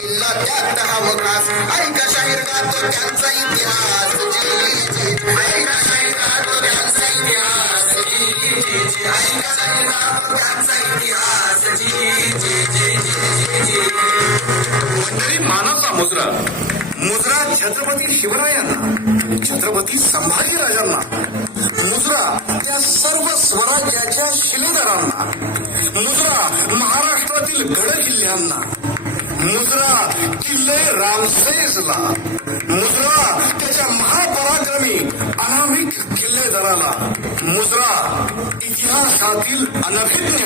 त्यात हा वकास ऐका शाहीर गातो त्यांचा इतिहास ऐका शाहीर गातो त्यांचा इतिहास ऐका शाहीर गातो त्यांचा इतिहास मंडळी, मानाचा मुजरा मुजरा छत्रपती शिवरायांना, छत्रपती संभाजीराजांना, मुजरा त्या सर्व स्वराज्याच्या शिलेदारांना, मुजरा महाराष्ट्रातील गड किल्ल्यांना, मुजरा किल्ले रामसेसला, मुजरा त्याच्या महापराक्रमी अनामिक किल्लेदाराला, मुजरा इतिहासातील अनभिज्ञ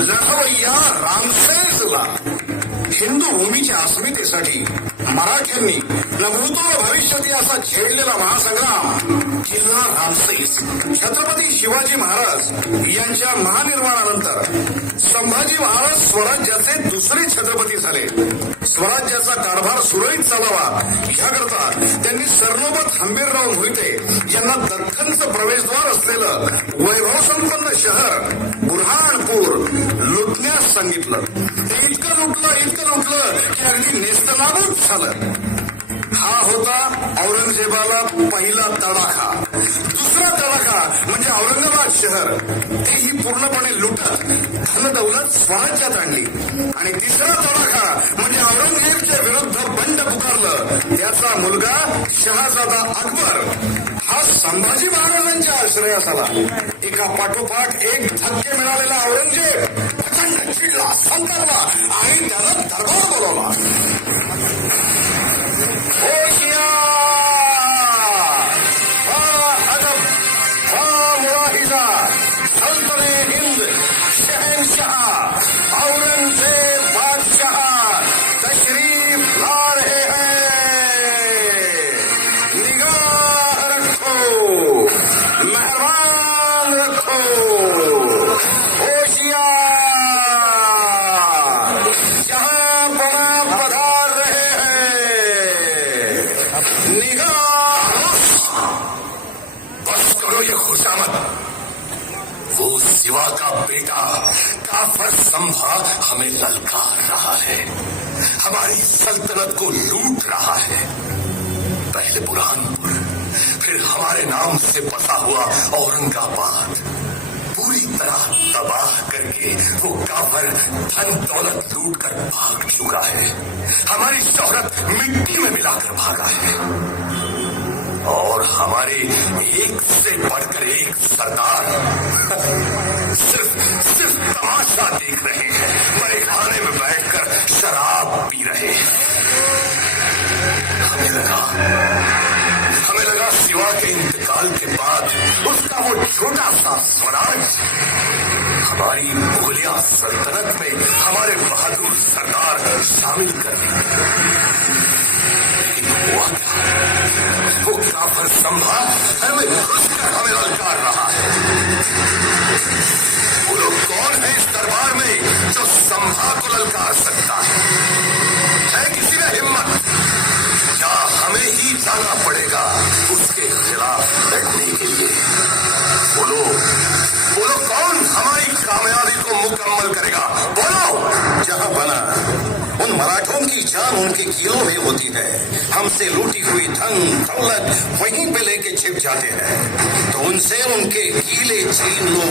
लढवय्या रामसेसला. हिंदू भूमीच्या अस्मितेसाठी मराठ्यांनी न भूतो न भविष्यती असा छेडलेला महासंग्राम किल्ला रामसेस. छत्रपती शिवाजी महाराज यांच्या महानिर्वाणानंतर संभाजी महाराज स्वराज्याचे दुसरे छत्रपती झाले. स्वराज्याचा कारभार सुरळीत चालावा याकरता त्यांनी सरनोबत हंबीरराव मोहिते यांना दख्खनचं प्रवेशद्वार असलेलं वैभव संपन्न शहर बुरहाणपूर लुटण्यास सांगितलं. ते इतकं लुटलं की अगदी नेस्तनाबूत झालं. हा होता औरंगजेबाला पहिला तडाखा. दुसरा तडाखा म्हणजे औरंगाबाद शहर, तेही पूर्णपणे लुटत धनदौलत स्वराज्यात आणली. आणि तिसरा तडाखा म्हणजे औरंगजेबच्या विरुद्ध बंड पुकारलं त्याचा मुलगा शहाजादा अकबर हा संभाजी महाराजांच्या आश्रयास आला. एका पाठोपाठ एक धक्के मिळालेला औरंगजेब प्रचंड चिडला, संतापला आणि त्याला दरबार बोलवला. सल्तने हिंद शहनशाह औरंगजेब बादशाह तशरीफ ला रहे हैं. निगाह रखो, मेहरबान रखो, होशियार. जहां बना पधार रहे हैं. निगाह. बस करो ये खुशामद. वो सिवा का बेटा काफर संभा हमें ललकार रहा है, हमारी सल्तनत को लूट रहा है. पहले बुरहानपुर, फिर हमारे नाम से बसा हुआ औरंगाबाद पूरी तरह तबाह करके वो काफर धन दौलत लूट कर भाग चुका है. हमारी शोहरत मिट्टी में मिलाकर भागा है और हमारे एक से बढ़कर एक सरदार सिर्फ तमाशा देख रहे हैं, बड़े खाने में बैठकर शराब पी रहे हैं. हमें लगा सिवा के इंतकाल के बाद उसका वो छोटा सा स्वराज हमारी मुगलिया सल्तनत में हमारे बहादुर सरदार शामिल कर देंगे. लेकिन हुआ क्या? वो काफर संभा हमें घुसकर हमें ललकार रहा है. वो लोग कौन है इस दरबार में जो संभा को ललकार सकता है किसी में हिम्मत? क्या हमें ही जाना पड़ेगा उसके खिलाफ लड़ने के लिए? बोलो कौन हमारी कामयाबी को मुकम्मल करेगा? बोलो. जहां बना उन मराठों की जान उनके कीलों में होती है. हमसे लूटी हुई धन दौलत वहीं पे लेके छिप जाते हैं, तो उनसे उनके कीले छीन लो.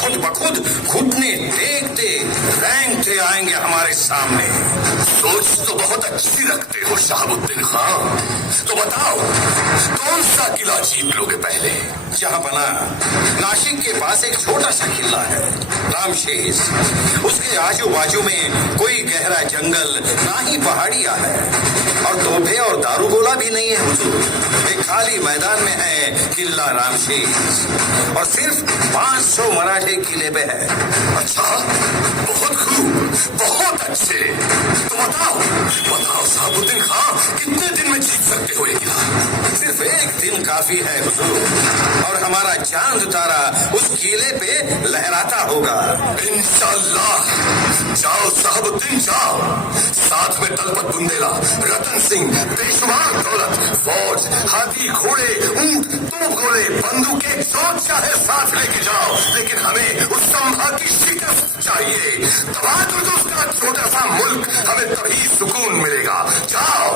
खुद बखुद घुटने टेकते रेंगते आएंगे हमारे सामने. सोच तो बहुत अच्छी रखते हो शहाबुद्दीन खान. तो बताओ कौन सा किला जीत लोगे पहले? जहां बना नासिक के पास एक छोटा सा किला है रामशेष. उसके आजू बाजू में कोई गहरा जंगल ना ही पहाड़ियां है और तोपे और दारूगोला भी नहीं है हुजूर. एक खाली मैदान में है किला रामशेष और सिर्फ 500 मराठे किले पे है. अच्छा, बहुत खूब, बहुत अच्छे. तो बताओ शहाबुद्दीन खान, कितने दिन में जीत सकते हो ये किला? सिर्फ एक दिन काफी है हुजूर. और हमारा चांद तारा उस किले पे लहराता होगा। इंशाल्लाह। जाओ साहबुद्दीन जाओ, साथ में तलपत बुंदेला, रतन सिंह, बेशुमार दौलत, फौज, हाथी, घोड़े, ऊंट, तोप गोले, बंदूकें जो चाहे साथ लेके जाओ, लेकिन हमें उस संभा की शिकस्त चाहिए। दबा दो तो उसका छोटा सा मुल्क, हमें तभी सुकून मिलेगा। जाओ।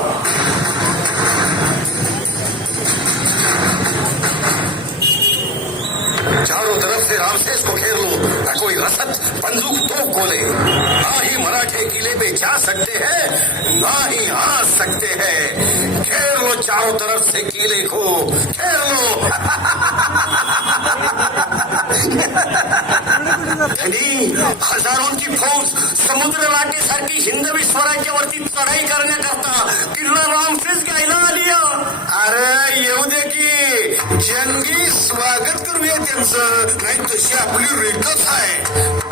चारों तरफ से रामसेस को घेर लो, न कोई रसद, बंदूक, तोप गोले। ना ही मराठे किले पे जा सकते हैं, ना ही आ सकते हैं। घेर लो चारों तरफ से किले को, घेर लो। हजारोंची फौज समुद्र लाटेसारखी हिंदवी स्वराज्यावरती चढाई करण्याकरता किल्ला रामसेस घ्यायला आली. अरे येऊ दे की, जंगी स्वागत करूया त्यांचं. नाही तशी आपली रीतच आहे.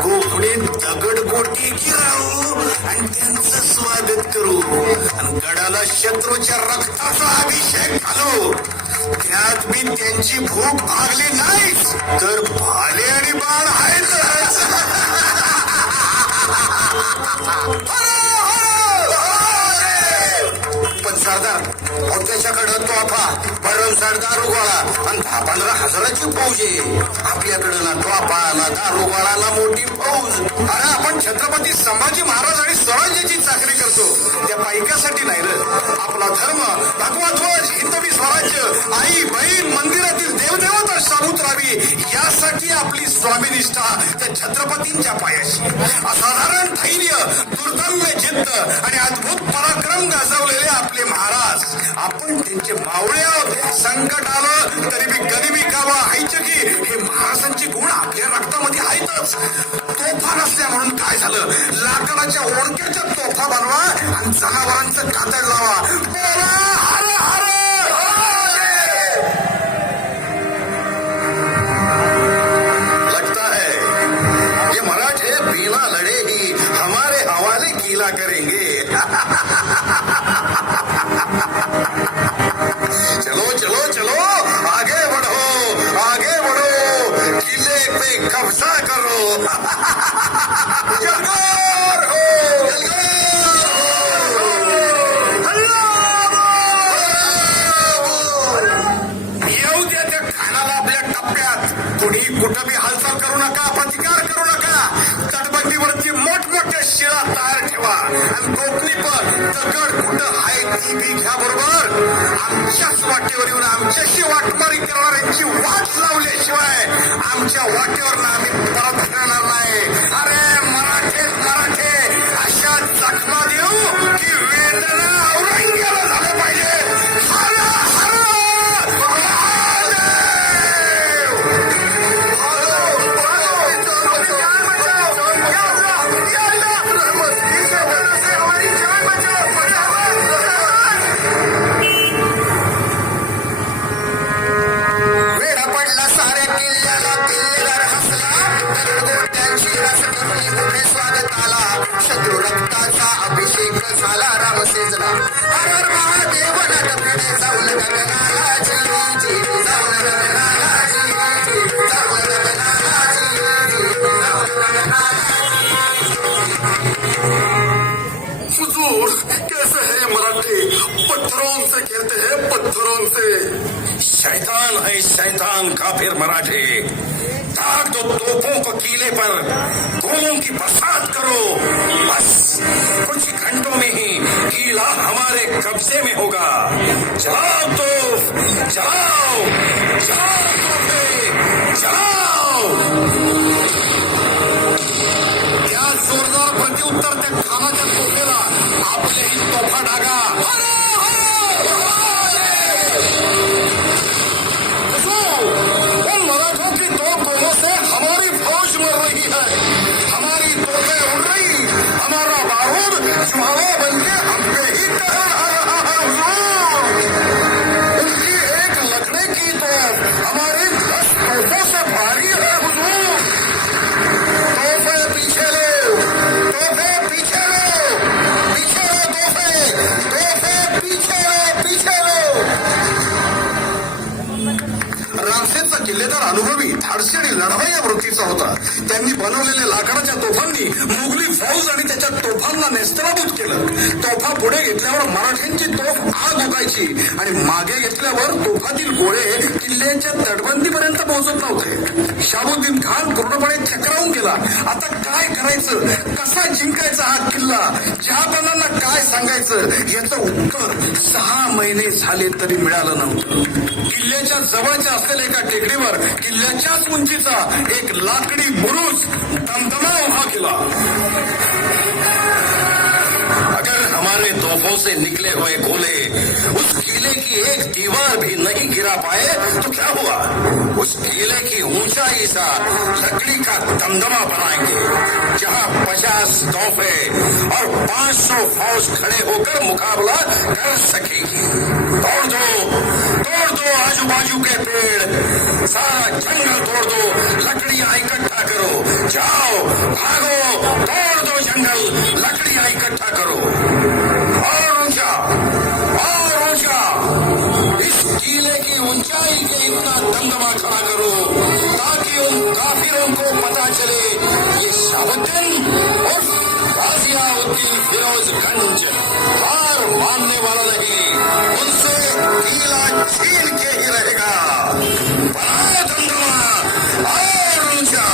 कोकणी दगडगोटी गिरावू आणि त्यांचं स्वागत करू आणि गडाला शत्रूच्या रक्ताचा अभिषेक घालू. त्यात मी त्यांची भूक भागली नाहीच तर भाले आणि बाण आहेतच. पण सरदार, त्याच्याकडं तोफा, भरमसाठ दारुगोळा आणि 10-15 हजाराची फौज आहे. आपल्याकडं ना तोफा, ना दारुगोळा, ना मोठी फौज. अरे आपण छत्रपती संभाजी महाराज आणि स्वराज्याची चाकरी करतो, त्या पायकासाठी नाही रे. आपला धर्म, भगवा ध्वज, हिंदवी स्वराज्य, आई बहीण, मंदिरातील देवदेवता शाबूत राहावी यासाठी आपली स्वामीनिष्ठा त्या छत्रपतींच्या पायाशी. असाधारण धैर्य, दुर्दम्य जिद्द आणि अद्भुत पराक्रम गाजवलेले आपले महाराज. आपण त्यांचे मावळे आहोत. संकट आलं तरी मी गरिबी कावा हायचं की हे महाराजांचे गुण आपल्या रक्तामध्ये आहेतच. तोफा नसल्या म्हणून काय झालं, लाकडाच्या ओळख्याच्या तोफा बनवा आणि जनावरांचं कातड लावा. हर हर. लगता है ये मराठे बिना लड़े ही हमारे हवाले किला करेंगे. चलो चलो चलो, आगे बढ़ो, आगे बढ़ो, किले पे कब्जा करो. जलगार हो, येऊ द्या त्या खानाला आपल्या टप्प्यात. कुणी कुठं बी हालचाल करू नका, प्रतिकार करू नका. तटबंदीवरती मोठमोठ्या शिळा तयार ठेवा आणि कोकणी पण दगड कुठं आहे ती बी घ्या बरोबर. आमच्याच वाटेवर येऊन आमच्याशी वाटमारी करणाऱ्यांची वाट लावल्याशिवाय आमच्या वाटेवर आम्ही परत फिरणार नाही. अरे मराठे मराठे अशा जखमा देऊ की वेदना औरंग्याला झालं पाहिजे. हर हर शत्रु रक्ताचा अभिषेक झाला रामसेजला. हर हर महादेव नटकडे जाऊन गगनाला जी जी, जाऊन गगनाला जी जी, जाऊन गगनाला जी जी, जाऊन गगनाला. हुजूर, कैसे है ये मराठी? पत्थरों से खेलते हैं, पत्थरों से. शैतान है शैतान, काफिर मराठे. ताक दो तोपों को किले पर, गोलों की बरसात करो. बस कुछ घंटों में ही किला हमारे कब्जे में होगा. चलाओ तोफ, चलाओ, चलाओ तोफे, चलाओ. या जोरदार प्रत्युत्तर त्या खानाच्या तोफेला आपलेही तोफा डागा. मराठों की दो गोलों से हमारी फौज मर रही है, हमारी तोपें उड़ रही, हमारा बारूद ज्वाला बनके हम पे ही टकरा रहा है. उनकी एक लकड़े की तोप हमारी 10 तोपों से भारी है. हुजूर, तोफे पीछे लो, तोफे पीछे लो, पीछे लो तोफे, तोफे त्यांनी बनवलेल्या लाकडाच्या तोफांनी मुघली फौज आणि त्याच्या तोफांना नेस्तनाबूत केलं. तोफा पुढे घेतल्यावर मराठ्यांची तोफ आग ओकायची आणि मागे घेतल्यावर तोफातील गोळे किल्ल्याच्या तटबंदीपर्यंत पोहोचत नव्हते. शहाबुद्दीन खान पूर्णपणे चक्रावून गेला. आता काय करायचं, कसा जिंकायचा हा किल्ला, जहापनांना काय सांगायचं याचं उत्तर 6 महिने झाले तरी मिळालं नव्हतं. किल्ल्याच्या जवळच्या असलेल्या एका टेकडीवर किल्ल्याच्याच उंचीचा एक लाकडी बुरुज दमदमा उभा केला. अगर हमारे तोपों से निकले हुए गोले उस किले की एक दीवार भी नहीं गिरा पाए तो क्या हुआ? उस किले की ऊंचाई सा लकड़ी का दमदमा बनाएंगे जहां 50 तोपे और 500 फौज खड़े होकर मुकाबला कर सकेगी. तोड़ दो आजू बाजू के पेड़, सारा जंगल तोड़ दो, लकड़ियां इकट्ठा करो, जाओ भागो, तोड़ दो जंगल, लकड़ियां इकट्ठा करो. और ऊंचा, इस किले की ऊंचाई के इतना दमदमा खड़ा करो ताकि उन काफिरों को पता चले ये शहाबुद्दीन उर्फ गाजियाउद्दीन फिरोजगंज हार मानने वाला नहीं, उनसे किला छीन के ही रहेगा. बनाओ दमदमा, और ऊंचा.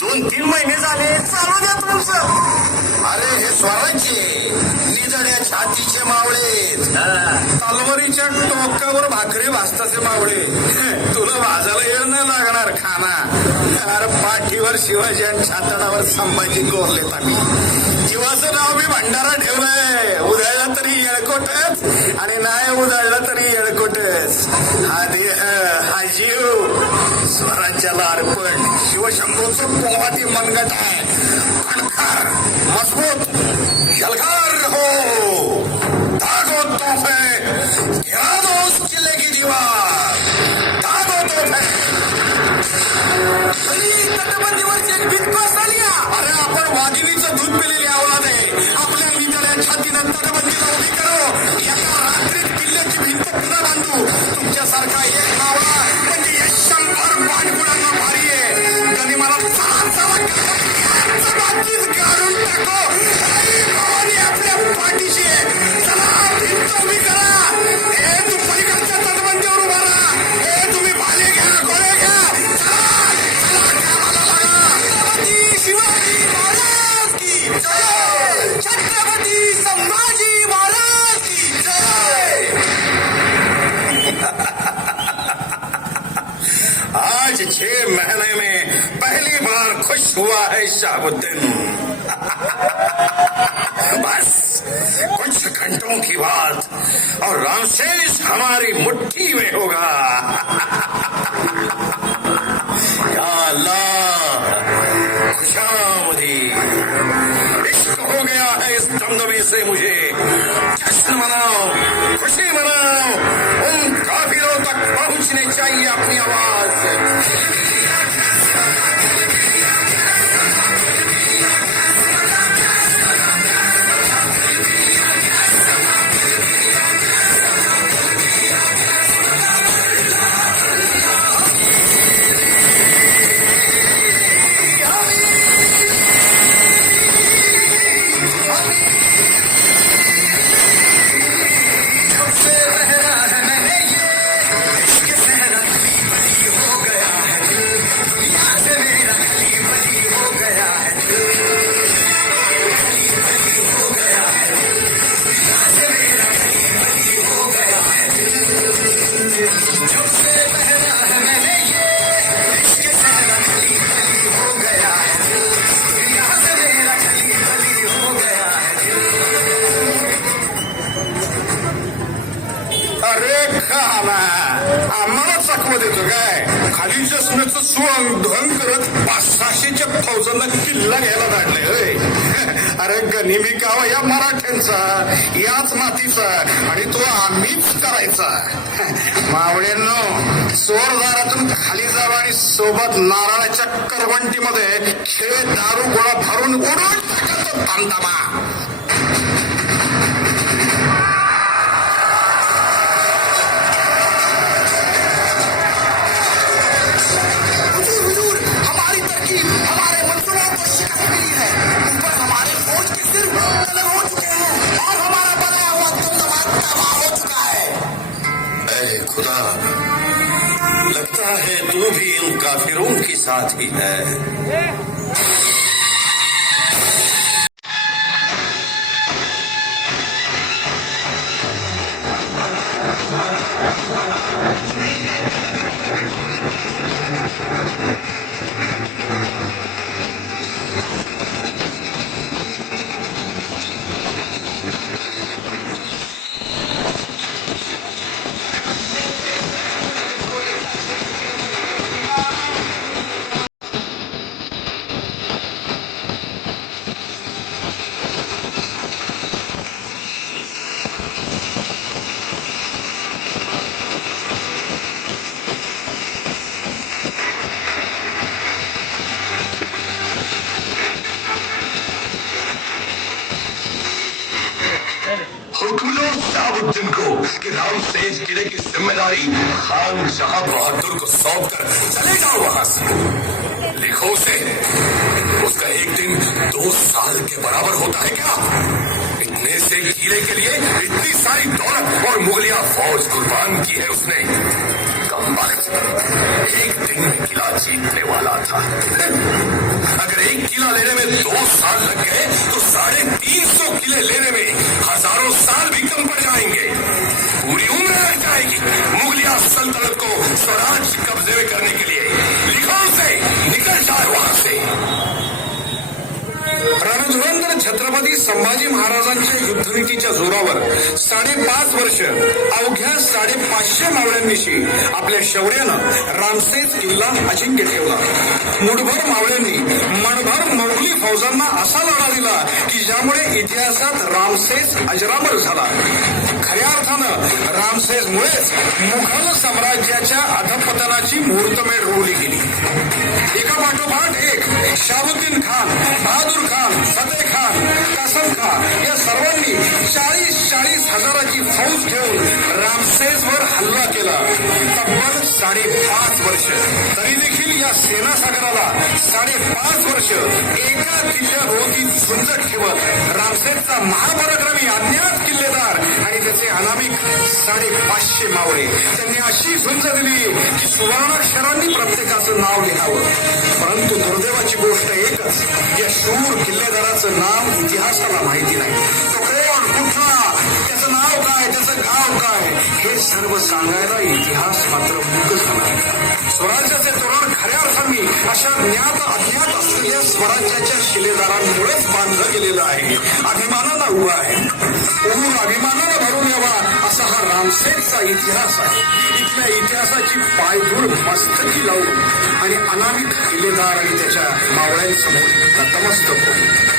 2-3 महिने झाले चालू द्या तुमचं. अरे हे स्वराज्य निजड्या छातीचे मावळे, तलवारीच्या टोकावर भाकरी भाजताचे मावळे. तुला भाजायला येळ नाही लागणार खाना. अरे पाठीवर शिवाजी आणि छातडावर संभाजी कोरलेत आम्ही. जीवाचं नाव मी भंडारा ठेवलंय. उधळला तरी येळकोटच आणि नाही उधळला तरी येळकोटच. हा देह हा जीव स्वराज्याला अर्पण. शिवशंभूचं पोहाती मनगट आहे. कणखर मजबूत यलगार हो. दागो तोफे, गिरा दो उस किले की दीवार. दागो तोफे. तटबंदीवरची एक भीत कोसळली. अरे आपण वाघिणीचं दूध पिलेली अवलाद आहे. आपल्या नितळ्या छातीनं तटबंदीला उभी करू. एका रात्रीत किल्ल्याची भिंत पुन्हा बांधू. तुमच्यासारखा एक मावळा म्हणजे 100 पाणबुडांना भारी आहे. त्यांनी मला बाकीच काढून टाको. भवानी आपल्या पाठीशी आहे. चला भिंत उभी करा. हे तू पलीकडच्या तटबंदीवर उभा राहा. हे तुम्ही भाले घ्या, गोळे घ्या. चला कामाला लागा. छत्रपती शिवाजी महाराज की जय. छत्रपती संभाजी महाराज की जय. आज 6 महीने में पहली बार खुश हुआ है शहाबुद्दीन. बस कुछ घंटों की बात और रामशेष हमारी मुट्ठी में होगा. या अल्लाह, खुशामदी. इश्क हो गया है इस दमदमे से मुझे. जश्न मनाओ, खुशी मनाओ. उन काफिरों तक पहुंचने चाहिए अपनी आवाज. आम्हाला चकवत देतो काय. खाली जसण्याचं सुवंग ध्वंग करत 500-600च्या फौजांना किल्ला घ्यायला काढले. अरे गनिमी गाव या मराठ्यांचा, याच मातीचा आणि तो आम्हीच करायचा. मावळ्यांनो, चोरदारातून खाली जावं आणि सोबत नारळाच्या करवंटीमध्ये खेळ दारू गोळा भरून उडून टाकतो दमदमा. के साथ ही है। हुक्म लो साबुद्दीन को कि रामसेज किले की जिम्मेदारी खान शाह बहादुर को सौंप कर चले जाओ वहां से। लिखो उसे, उसका एक दिन 2 साल के बराबर होता है क्या? इतने से किले के लिए इतनी सारी दौलत और मुगलिया फौज कुर्बान की है उसने। कम वक्त एक दिन में किला जीतने वाला था। अगर एक किला लेने में 2 साल लग गए तो 350 किले लेने में हजारों साल भी कम पड़ जाएंगे। पूरी उम्र लग जाएगी मुगलिया सल्तनत को स्वराज कब्जे में करने के लिए। लिखो उसे, निकल जाए वहां से। रणधुरंधर छत्रपती संभाजी महाराजांच्या युद्धनीतीच्या जोरावर 5.5 वर्ष अवघ्या 550 मावळ्यांनीशी आपल्या शौर्यानं रामसेज किल्ला अजिंक्य ठेवला। मुठभर मावळ्यांनी मनभर मोगली फौजांना असा लढा दिला की ज्यामुळे इतिहासात रामसेज अजरामर झाला। खऱ्या अर्थानं रामसेजमुळेच मुघल साम्राज्याच्या अधपतनाची मुहूर्तमेढ रोवली गेली। एका पाठोपाठ एक शाहुद्दीन खान, बहादूर खान, फतेह खान, कासम खान या सर्वांनी 40 हजाराची फौज घेऊन रामसेजवर हल्ला केला। तब्बल 5.5 वर्ष तरी देखील या सेना सागराला 5.5 वर्ष एका तिच्या रोटीत झुंजत ठेवत रामसेजचा महापराक्रमी अज्ञात किल्लेदार आणि त्याचे अनामिक 550 मावळे त्यांनी अशी झुंज दिली की सुवर्णाक्षरांनी प्रत्येकाचं नाव लिहावं। परंतु दुर्दैवाची गोष्ट एकच, या शूर किल्लेदाराचं नाव इतिहासाला माहिती नाही। तो कोण, कुठला, त्याचं नाव काय, त्याचं गाव काय हे सर्व सांगायला इतिहास मात्र मूक झाला। स्वराज्याचे तोरण खऱ्या अर्थाने अशा ज्ञात अज्ञात असलेल्या स्वराज्याच्या शिलेदारांमुळेच बांधलं गेलेलं आहे। अभिमानाला उभा आहे, ऊर अभिमानाला भरून यावा असा हा रामसेजचा इतिहास आहे। इथल्या इतिहासाची पायधूळ मस्तकी लावून आणि अनामिक किल्लेदार आणि त्याच्या मावळ्यांसमोर नतमस्तक होईल।